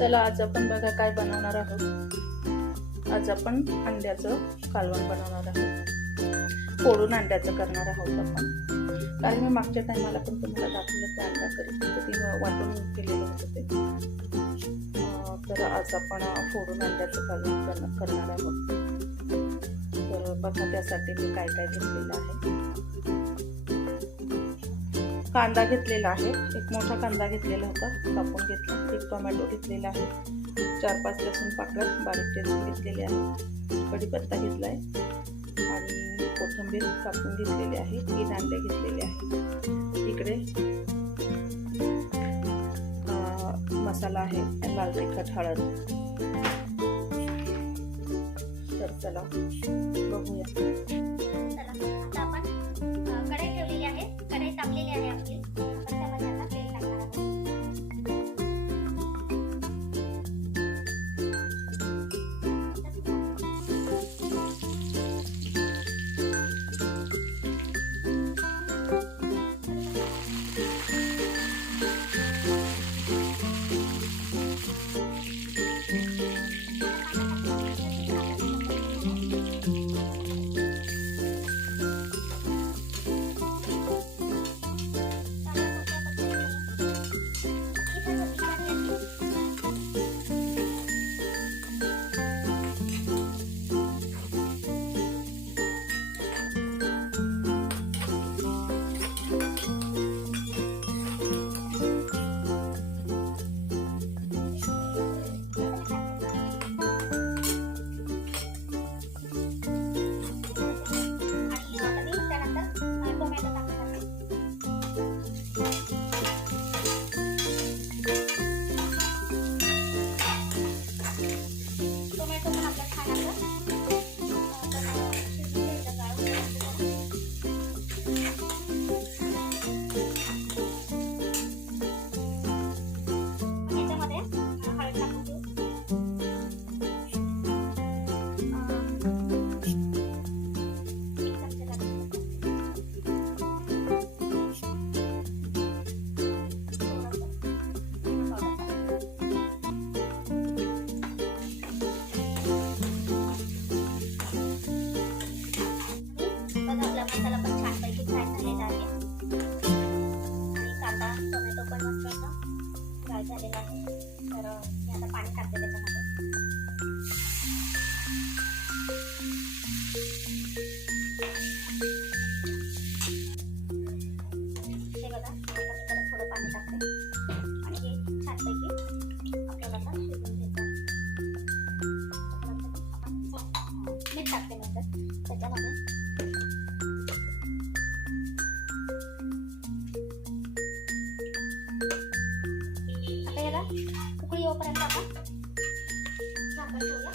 चला आज आपण बघा काय बनवणार आहोत। आज आपण अंड्याचं कालवण बनवणार आहोत। फोडून अंड्याचं करणार आहोत आपण। कारण मी मागच्या टायमाला पण तुम्हाला दाखवलं ते अंडा करी, तर ती वाटून केलेलं होतं ते। तर आज आपण फोडून अंड्याचं कालवण करणार आहोत। तर बघा त्यासाठी मी काय काय घेतलेलं आहे। कांदा घेतलेला आहे, एक मोठा कांदा घेतलेला होता, कापून घेतला। एक टोमॅटो घेतलेला आहे, 4-5 लसूण पाकळ्या बारीक चिरून घेतलेले आहे। कढीपत्ता घेतलाय आणि कोथिंबीर कापून घेतलेली आहे। 3 अंडे घेतलेले आहे। इकडे मसाला आहे, लाल तिखट, हळद। तर चला बघूया। आता आपण कढई ठेवलेली आहे, कढई तापलेली आहे आपली। आपण त्यामध्ये आता तेल टाकणार आहोत। मसाला पण छानपैकी फ्राय झालेला आहे आणि कांदा टोमॅटो पण मस्त फ्राय झालेला आहे। तर मी आता पाणी टाकते त्याच्यामध्ये। हे बघा, परत थोडं पाणी टाकते आणि हे छानपैकी आपल्याला आता शिजवून घ्यायचं आहे। मीठ टाकते नंतर त्याच्यामध्ये। उकळी येऊपर्यंत आपण झाकण ठेवूया।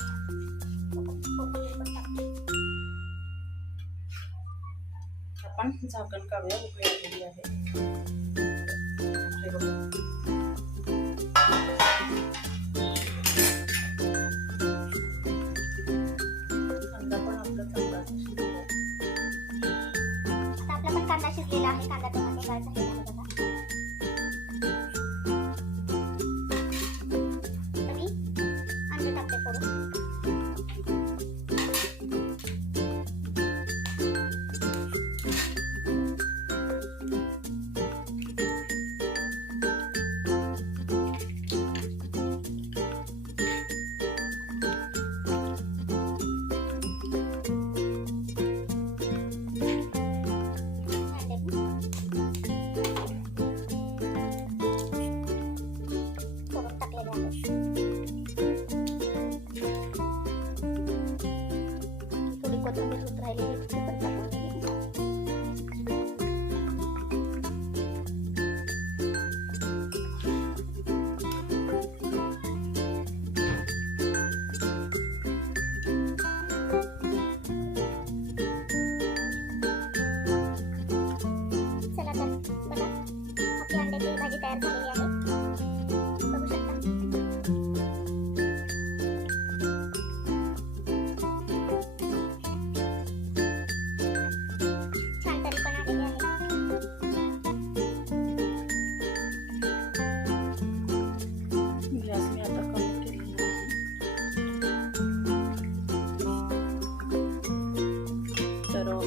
आपण झाकण काढूया, उकळी आलेली आहे। कांदा पण आपला चांगला शिजलेला आहे। आता आपला पण कांदा शिजलेला आहे, कांदा टोमॅटो फ्राय झालेला आहे बघा।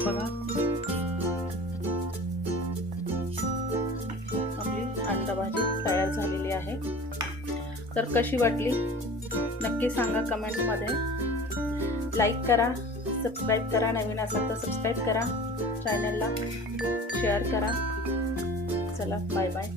बघा आपली अंडा भाजी तयार झालेली आहे. तर कशी वाटली नक्की सांगा कमेंटमध्ये. लाईक करा, सबस्क्राईब करा, नवीन असाल तर सबस्क्राईब करा, चॅनलला शेअर करा. चला बाय बाय.